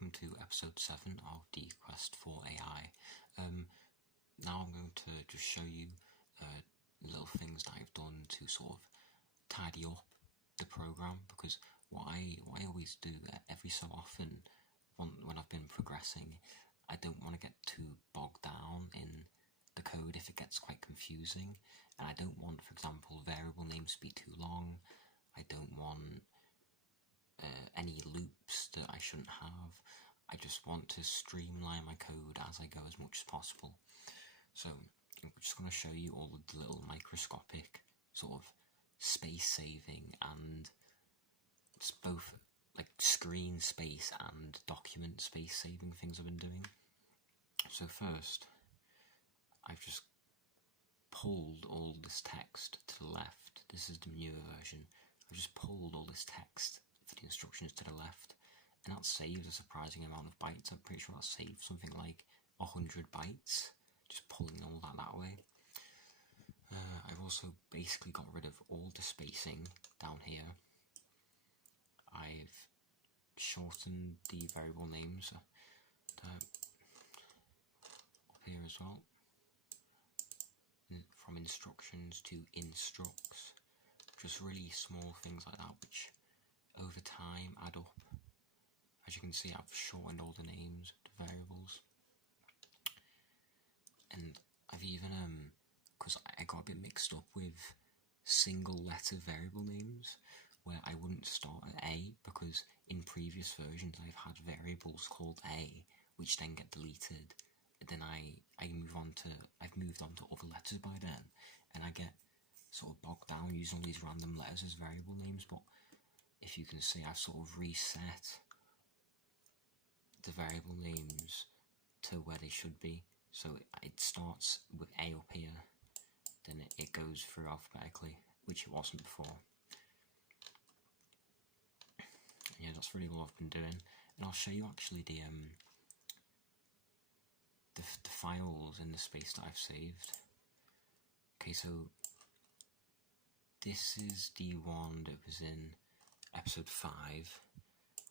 welcome to episode 7 of the Quest for AI. Now I'm going to just show you little things that I've done to sort of tidy up the program, because what I always do every so often when I've been progressing, I don't want to get too bogged down in the code if it gets quite confusing, and I don't want, for example, variable names to be too long. I don't want any loops that I shouldn't have. I just want to streamline my code as I go as much as possible. So I'm just going to show you all of the little microscopic sort of space saving and it's both like screen space and document space saving things I've been doing. So first, I've just pulled all this text to the left. This is the newer version. I've just pulled all this text for the instructions to the left, and that saves a surprising amount of bytes. I'm pretty sure that saved something like 100 bytes, just pulling all that way. I've also basically got rid of all the spacing down here. I've shortened the variable names up here as well, from instructions to instructs. Just really small things like that, which over time add up. As you can see, I've shortened all the names, the variables, and I've even because I got a bit mixed up with single letter variable names, where I wouldn't start at A, because in previous versions I've had variables called A which then get deleted, and then I've moved on to other letters by then, and I get sort of bogged down using all these random letters as variable names. But if you can see, I've sort of reset the variable names to where they should be. So it starts with A up here, then it goes through alphabetically, which it wasn't before. Yeah, that's really what I've been doing, and I'll show you actually the files in the space that I've saved. Okay, so this is the one that was in episode 5,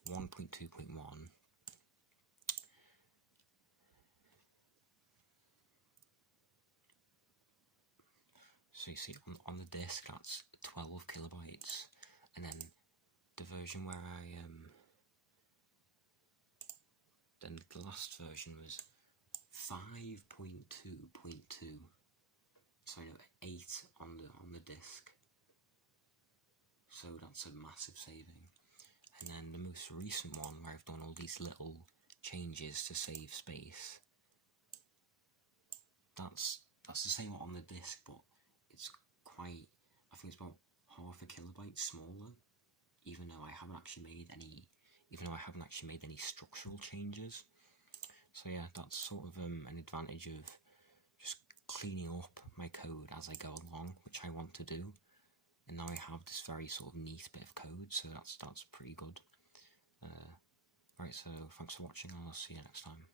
1.2.1. So you see on the disk that's 12 kilobytes, and then the version where then the last version was 5.2.2, so 8 on the disk. So that's a massive saving. And then the most recent one, where I've done all these little changes to save space, that's the same one on the disk, but it's quite, I think it's about half a kilobyte smaller, even though I haven't actually made any structural changes. So yeah, that's sort of an advantage of just cleaning up my code as I go along, which I want to do. And now I have this very sort of neat bit of code, so that's pretty good. Right, so thanks for watching, and I'll see you next time.